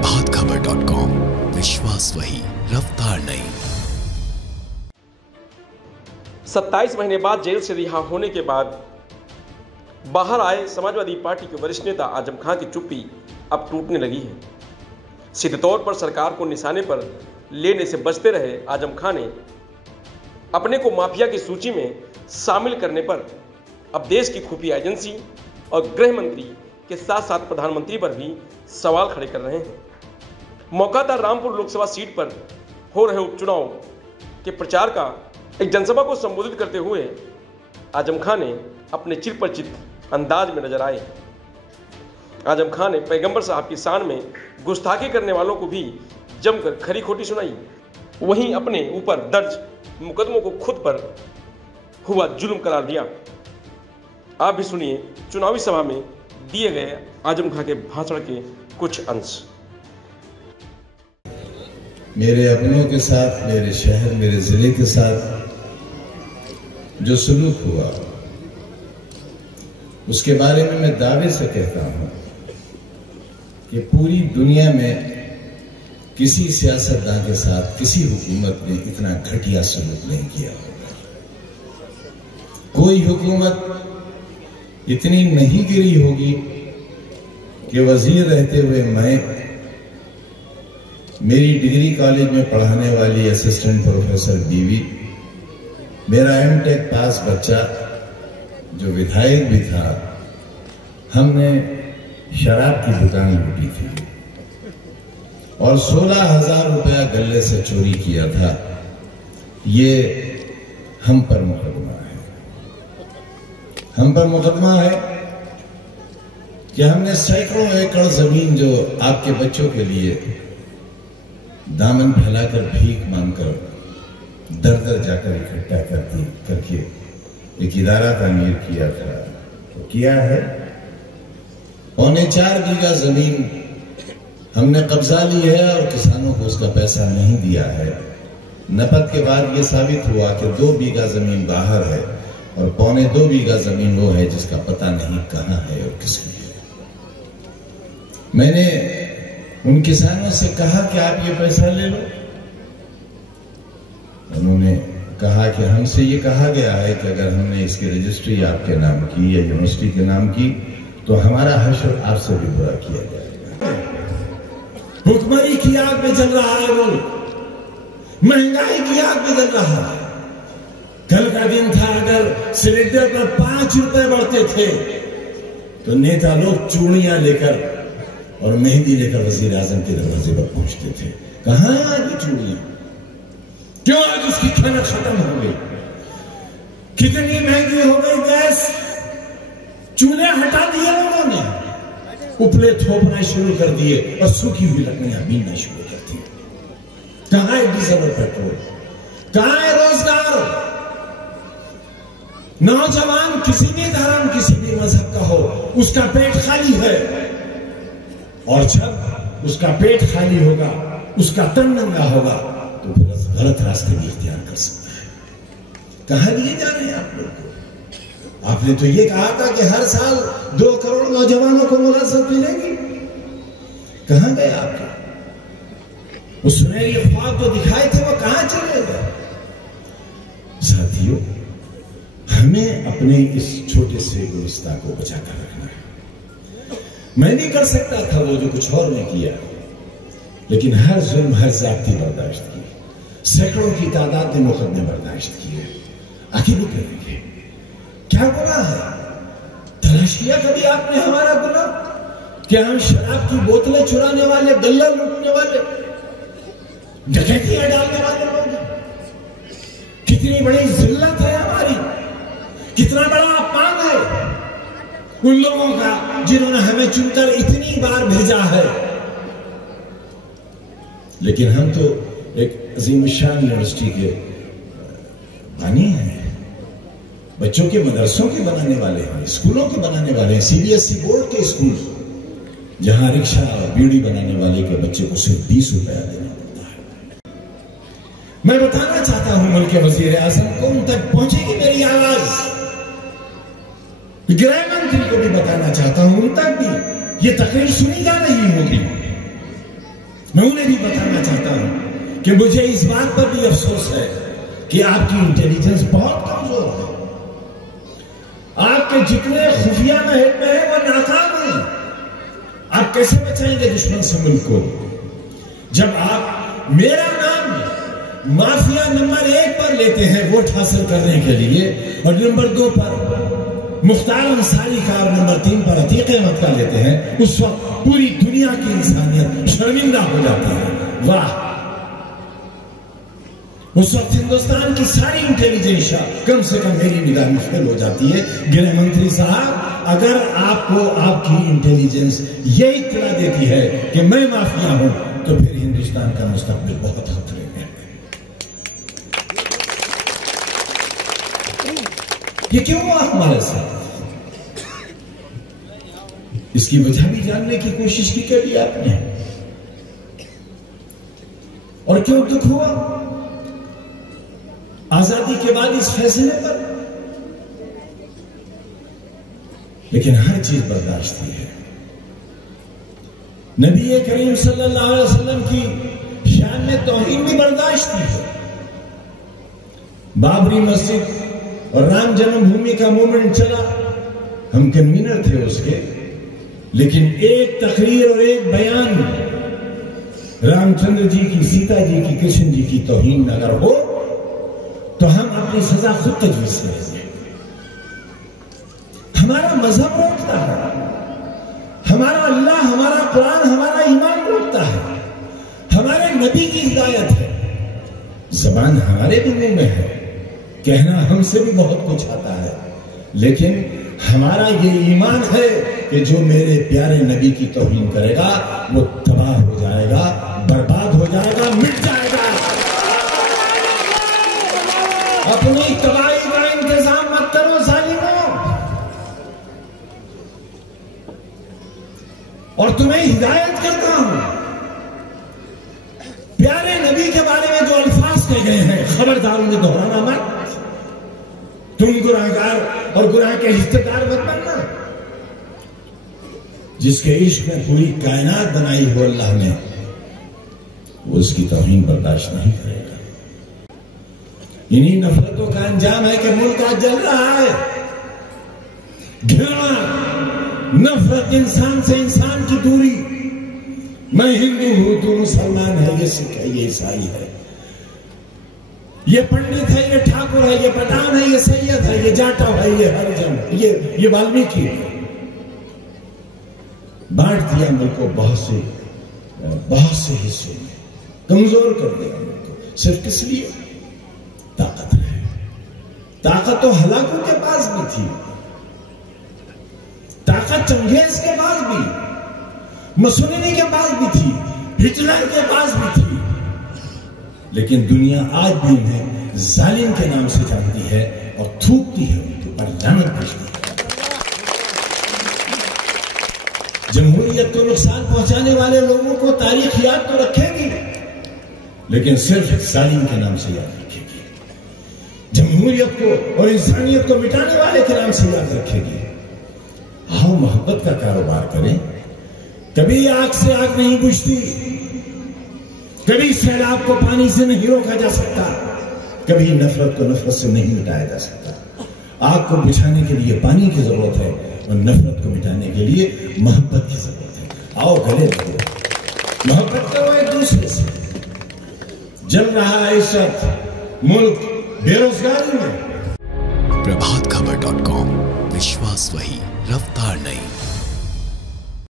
प्रभातखबर.com, विश्वास वही, रफ्तार नहीं। 27 महीने बाद जेल से रिहा होने के बाद बाहर आए समाजवादी पार्टी के वरिष्ठ नेता आजम खां की चुप्पी अब टूटने लगी है। सीधे तौर पर सरकार को निशाने पर लेने से बचते रहे आजम खां ने अपने को माफिया की सूची में शामिल करने पर अब देश की खुफिया एजेंसी और गृह मंत्री के साथ साथ प्रधानमंत्री पर भी सवाल खड़े कर रहे हैं। मौका था रामपुर लोकसभा सीट पर हो रहे उपचुनाव के प्रचार का। एक जनसभा को संबोधित करते हुए आजम खां ने अपने चिरपरिचित अंदाज में नजर आए। आजम खां ने पैगंबर साहब की शान में गुस्ताखी करने वालों को भी जमकर खरी खोटी सुनाई। वहीं अपने ऊपर दर्ज मुकदमों को खुद पर हुआ जुल्म करार दिया। आप भी सुनिए चुनावी सभा में दिए गए आजम खां के भाषण के कुछ अंश। मेरे अपनों के साथ, मेरे शहर, मेरे जिले के साथ जो सलूक हुआ, उसके बारे में मैं दावे से कहता हूं कि पूरी दुनिया में किसी सियासतदान के साथ किसी हुकूमत ने इतना घटिया सलूक नहीं किया होगा। कोई हुकूमत इतनी नहीं गिरी होगी कि वजीर रहते हुए मैं, मेरी डिग्री कॉलेज में पढ़ाने वाली असिस्टेंट प्रोफेसर बीवी, मेरा एमटेक पास बच्चा जो विधायक भी था, हमने शराब की दुकान लूटी थी और 16,000 रुपया गले से चोरी किया था। ये हम पर मुकदमा है। हम पर मुकदमा है कि हमने सैकड़ों एकड़ जमीन जो आपके बच्चों के लिए दामन फैलाकर भीख मांगकर दर दर जाकर इकट्ठा करके एक इदारा तामीर किया था, तो किया है। 4.25 बीघा जमीन हमने कब्जा ली है और किसानों को उसका पैसा नहीं दिया है। नपत के बाद ये साबित हुआ कि 2 बीघा जमीन बाहर है और 2.25 बीघा जमीन वो है जिसका पता नहीं कहां है और किसकी है। मैंने उन किसानों से कहा कि आप ये पैसा ले लो। उन्होंने कहा कि हमसे ये कहा गया है कि अगर हमने इसकी रजिस्ट्री आपके नाम की या यूनिवर्सिटी के नाम की तो हमारा हश्र आपसे भी बुरा किया जाएगा। भुखमरी की आग में जल रहा है मुल्क, महंगाई की आग में जल रहा है। कल का दिन था, अगर सिलेंडर पर 5 रुपए बढ़ते थे तो नेता लोग चूड़ियां लेकर और मेहंदी लेकर वजीर आजम के दरवाजे पर पहुंचते थे। कहां है आज ये चूड़ियां? क्यों आज उसकी खनक खत्म हो गई? कितनी महंगी हो गई गैस? चूल्हे हटा दिए लोगों ने, उपले थोपना शुरू कर दिए और सूखी हुई लकड़ियां बीनना शुरू कर दी। कहां है डीजल और पेट्रोल? कहां है रोजगार? नौजवान किसी भी धर्म, किसी भी मजहब का हो, उसका पेट खाली है और जब उसका पेट खाली होगा, उसका तन नंगा होगा तो फिर गलत रास्ते भी इख्तियार कर सकता है। कहां लिए जा रहे हैं आप लोग को? आपने तो ये कहा था कि हर साल 2 करोड़ नौजवानों को मुलाजमत मिलेगी। कहां गए आपके वो सुनहरी ख्वाब जो दिखाए थे, वो कहां चले गए? साथियों, हमें अपने इस छोटे से गुलिस्तान को बचाकर रखना है। मैं नहीं कर सकता था वो जो कुछ और ने किया, लेकिन हर जुल्म, हर ज़्यादती बर्दाश्त की, सैकड़ों की तादाद में मुकदमे बर्दाश्त किए। आखिर वो करेंगे क्या? गुनाह है? तलाश किया कभी आपने हमारा गुनाह? क्या हम शराब की बोतलें चुराने वाले, गल्ला लूटने वाले, डकैतियां डालने वाले लोग हैं? कितनी बड़ी जिल्लत है हमारी, कितना बड़ा अपमान है उन लोगों का जिन्होंने हमें चुनकर इतनी बार भेजा है। लेकिन हम तो एक अजीमशान यूनिवर्सिटी के बानी हैं, बच्चों के मदरसों के बनाने वाले हैं, स्कूलों के बनाने वाले हैं, सीबीएसई बोर्ड के स्कूल, जहां रिक्शा और बीड़ी बनाने वाले के बच्चे को सिर्फ 20 रुपया देना पड़ता है। मैं बताना चाहता हूं मुल्क के वजीर आजम को, उन तक पहुंचेगी मेरी आवाज। गृह मंत्री को भी बताना चाहता हूं, उन तक भी ये तकरीर सुनी जा रही होगी। मैं उन्हें भी बताना चाहता हूं कि मुझे इस बात पर भी अफसोस है कि आपकी इंटेलिजेंस बहुत कमजोर है। आपके जितने खुफिया महल में है वो नाकाम है। आप कैसे बचाएंगे दुश्मन से मुल्क को, जब आप मेरा नाम माफिया नंबर 1 पर लेते हैं वोट हासिल करने के लिए, और नंबर 2 पर मुख्तार अंसारी का, और नंबर 3 पर अतीक अहमद का लेते हैं, उस वक्त पूरी दुनिया की इंसानियत शर्मिंदा हो जाती है। वाह, उस वक्त हिंदुस्तान की सारी इंटेलिजेंस कम से कम मेरी निगाह में फेल हो जाती है। गृह मंत्री साहब, अगर आपको आपकी इंटेलिजेंस ये इत्तला देती है कि मैं माफिया हूं, तो फिर हिंदुस्तान का मुस्तकबिल बहुत खतरे में है। ये क्यों हुआ हमारे साथ? इसकी वजह भी जानने की कोशिश की कभी आपने? और क्यों दुख हुआ आजादी के बाद इस फैसले पर? लेकिन हर चीज बर्दाश्त की है। नबी करीम सल्लल्लाहु अलैहि वसल्लम की शान में तौहीन भी बर्दाश्त की है। बाबरी मस्जिद और राम जन्मभूमि का मूवमेंट चला, हम कन्वीनर थे उसके, लेकिन एक तकरीर और एक बयान रामचंद्र जी की, सीता जी की, कृष्ण जी की तौहीन अगर हो तो हम अपनी सजा खुद तजवीज करेंगे। हमारा मजहब रोकता है, हमारा अल्लाह, हमारा कुरान, हमारा ईमान रोकता है, हमारे नबी की हिदायत है। जबान हमारे भी मुंह में है, कहना हमसे भी बहुत कुछ आता है, लेकिन हमारा ये ईमान है कि जो मेरे प्यारे नबी की तौहीन करेगा वो तबाह हो जाएगा, बर्बाद हो जाएगा, मिट जाएगा। अपनी तबाही का इंतजाम मत करो जालिमों, और तुम्हें हिदायत करता हूं, प्यारे नबी के बारे में जो अल्फाज कहे गए हैं, खबरदार उन्हें दोहराना मत। तुम गुनाहगार और गुनाह के हिस्सेदार मत बनना। जिसके इश्क में पूरी कायनात बनाई हो अल्लाह ने, वो उसकी तौहीन बर्दाश्त नहीं करेगा। इन्हीं नफरतों का अंजाम है कि मुल्क आज जल रहा है। घृणा, नफरत, इंसान से इंसान की दूरी। मैं हिंदू हूं, तू मुसलमान है, ये सिख है, ये ईसाई है, ये पंडित है, ये ठाकुर है, ये पठान है, ये सैयद है, ये जाटव है, ये हरिजन, ये वाल्मीकि है। बांट दिया मुल्क को बहुत से हिस्सों में, कमजोर कर दिया मुल्क को। सिर्फ किस लिए? ताकत है। ताकत तो हलाकू के पास भी थी, ताकत चंगेज के पास भी, मुसोलिनी के पास भी थी, हिटलर के पास भी थी, लेकिन दुनिया आज भी उन्हें जालिम के नाम से जानती है और थूकती है उनके ऊपर, लानत भेजती है। जमहूरियत को नुकसान पहुंचाने वाले लोगों को तारीख याद तो रखेगी, लेकिन सिर्फ जालिम के नाम से याद रखेगी। जमहूरियत को और इंसानियत को मिटाने वाले के नाम से याद रखेगी। आओ मोहब्बत का कारोबार करें। कभी आग से आग नहीं बुझती, कभी सैलाब को पानी से नहीं रोका जा सकता, कभी नफरत को नफरत से नहीं मिटाया जा सकता। आग को बुझाने के लिए पानी की जरूरत है और नफरत को मिटाने के लिए मोहब्बत की जरूरत है। आओ गले लगो, मोहब्बत करो एक दूसरे से। जल रहा है इस वक्त मुल्क बेरोजगारी में। प्रभातखबर.com, विश्वास वही, रफ्तार नहीं।